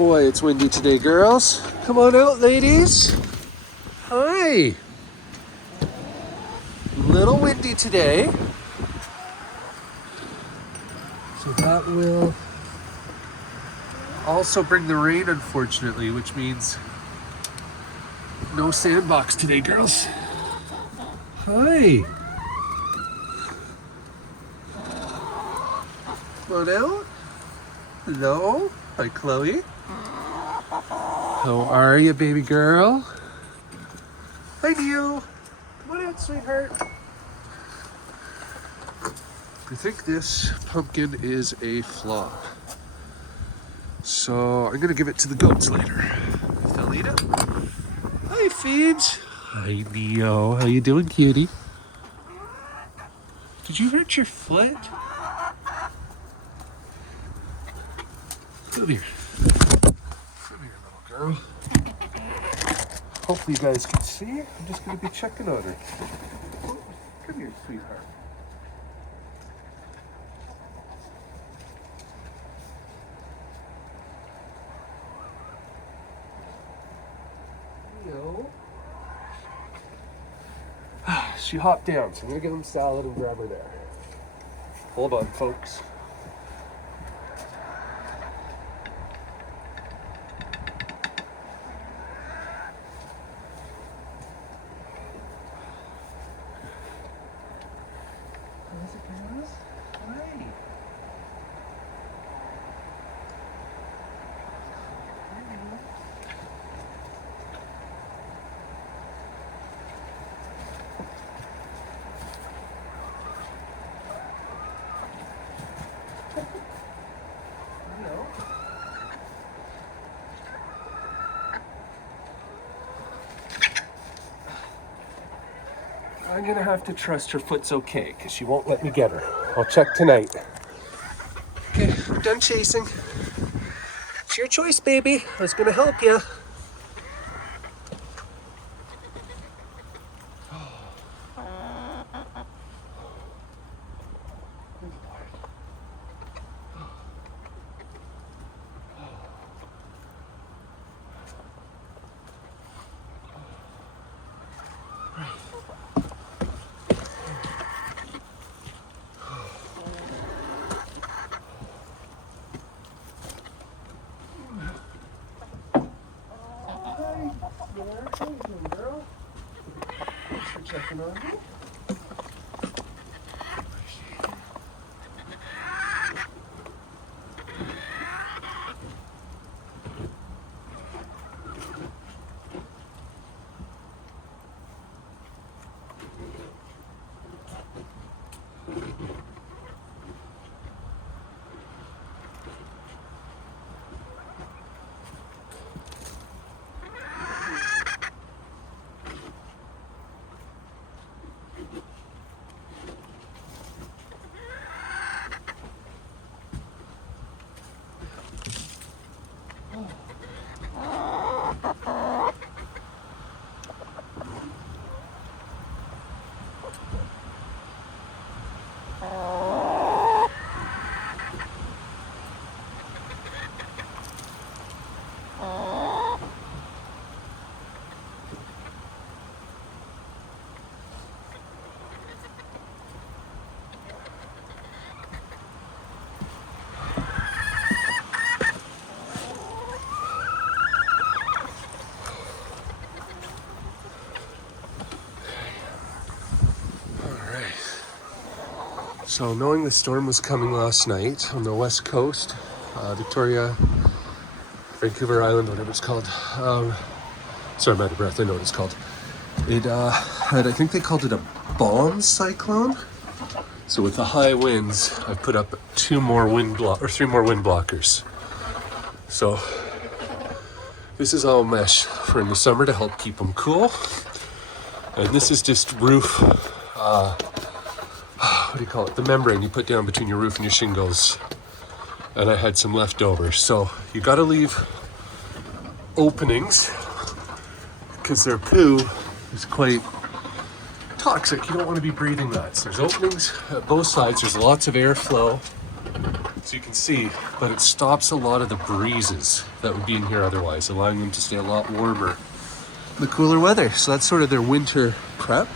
Boy, it's windy today, girls. Come on out, ladies. Hi. Little windy today. So that will also bring the rain, unfortunately, which means no sandbox today, girls. Hi. Come on out. Hello. Hi, Chloe. How are you, baby girl? Hi, Neil. Come on out, sweetheart. I think this pumpkin is a flop. So I'm gonna give it to the goats later. Thalita. Hi, Phoebes. Hi, Neo. How you doing, cutie? Did you hurt your foot? Come here. Come here, little girl. Hopefully you guys can see. I'm just gonna be checking on her. Come here, sweetheart. She hopped down, so I'm gonna give him salad and grab her there. Hold on, folks. How's it going? Hi. I'm gonna have to trust her foot's okay, because she won't let me get her. I'll check tonight. Okay, we're done chasing. It's your choice, baby. I was gonna help you. Girl. Thanks for checking on me. So knowing the storm was coming last night on the west coast, Victoria, Vancouver Island, whatever it's called. Sorry, I'm out of breath. I know what it's called. It had, I think they called it a bomb cyclone. So with the high winds, I put up three more wind blockers. So this is all mesh for in the summer to help keep them cool. And this is just roof. What do you call it? The membrane you put down between your roof and your shingles. And I had some leftovers. So you gotta leave openings because their poo is quite toxic. You don't want to be breathing that. So there's openings at both sides. There's lots of airflow. so you can see, but it stops a lot of the breezes that would be in here otherwise, allowing them to stay a lot warmer in the cooler weather. So that's sort of their winter prep.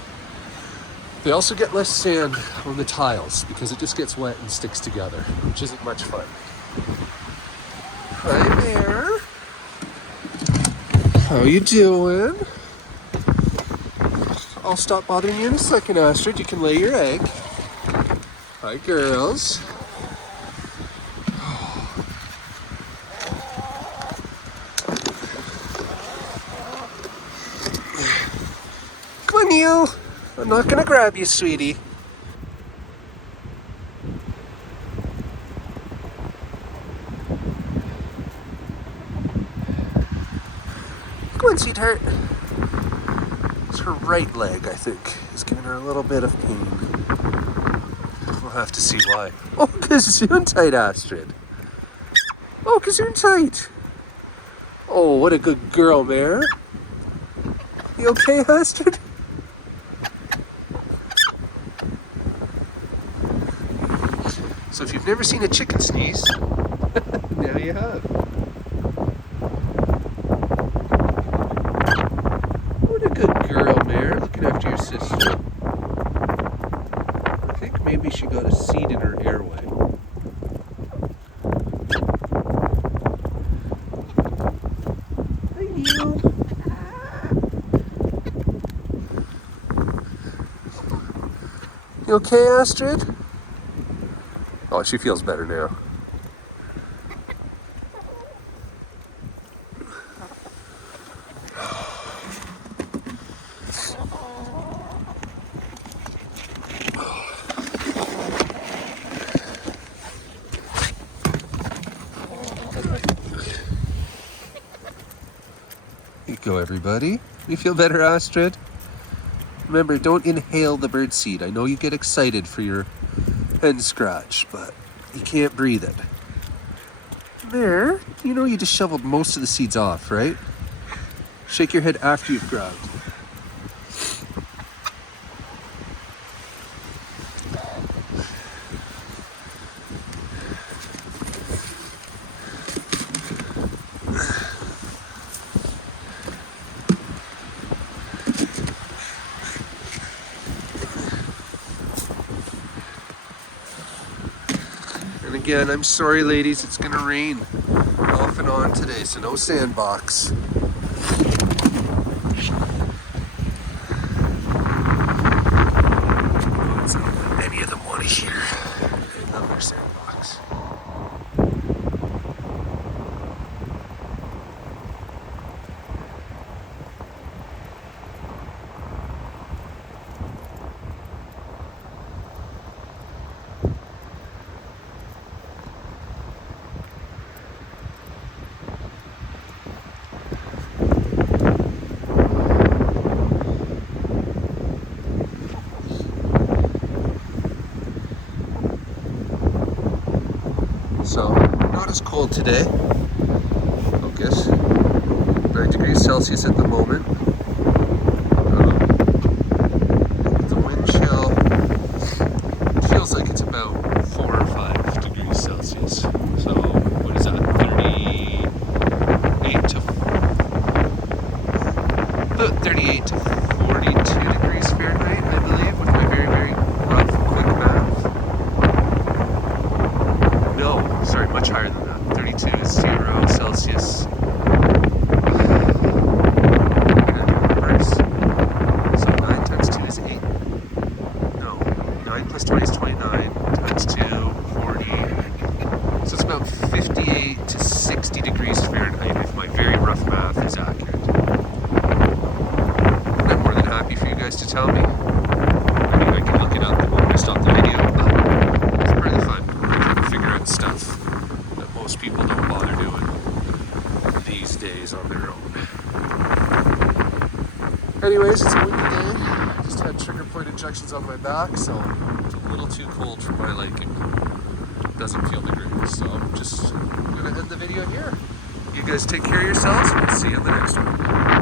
They also get less sand on the tiles because it just gets wet and sticks together, which isn't much fun. Hi there. How you doing? I'll stop bothering you in a second, Astrid. You can lay your egg. Hi, girls. Come on, Neil. I'm not gonna grab you, sweetie. Come on, sweetheart. It's her right leg, I think, is giving her a little bit of pain. We'll have to see why. Oh, Gesundheit, Astrid. Oh, Gesundheit. Oh, what a good girl, Mare. You okay, Astrid? So if you've never seen a chicken sneeze, now you have. What a good girl, Mare, looking after your sister. I think maybe she got a seed in her airway. Hi, Neil. You okay, Astrid? Oh, she feels better now. Here you go, everybody. You feel better, Astrid? Remember, don't inhale the birdseed. I know you get excited for your hen scratch, but you can't breathe it. There, you know you just shoveled most of the seeds off, right? Shake your head after you've grabbed. And again, I'm sorry, ladies, it's gonna rain off and on today, so no sandbox. It's not what any of them want to hear. Another sandbox. So, not as cold today. Focus. 9 degrees Celsius at the moment. The wind chill, it feels like it's about 4 or 5 degrees Celsius. So, what is that? 38 to 42 degrees Fahrenheit, I believe, with my very, very rough, quick math. No, sorry, much higher than that. 32 is 0 Celsius. Reverse. So 9 times 2 is 8. No, 9 plus 20 is 29. Times 2, 40. So it's about 58 to 60 degrees Fahrenheit if my very rough math is accurate. I'm more than happy for you guys to tell me. I mean, I can look it up the moment I stop the video, but it's part of the fun. I try to figure out stuff that most people don't bother doing these days on their own. Anyways, it's a windy day. I just had trigger point injections on my back, so it's a little too cold for my liking. Doesn't feel the greatest, so I'm just gonna end the video here. You guys take care of yourselves, and we'll see you on the next one.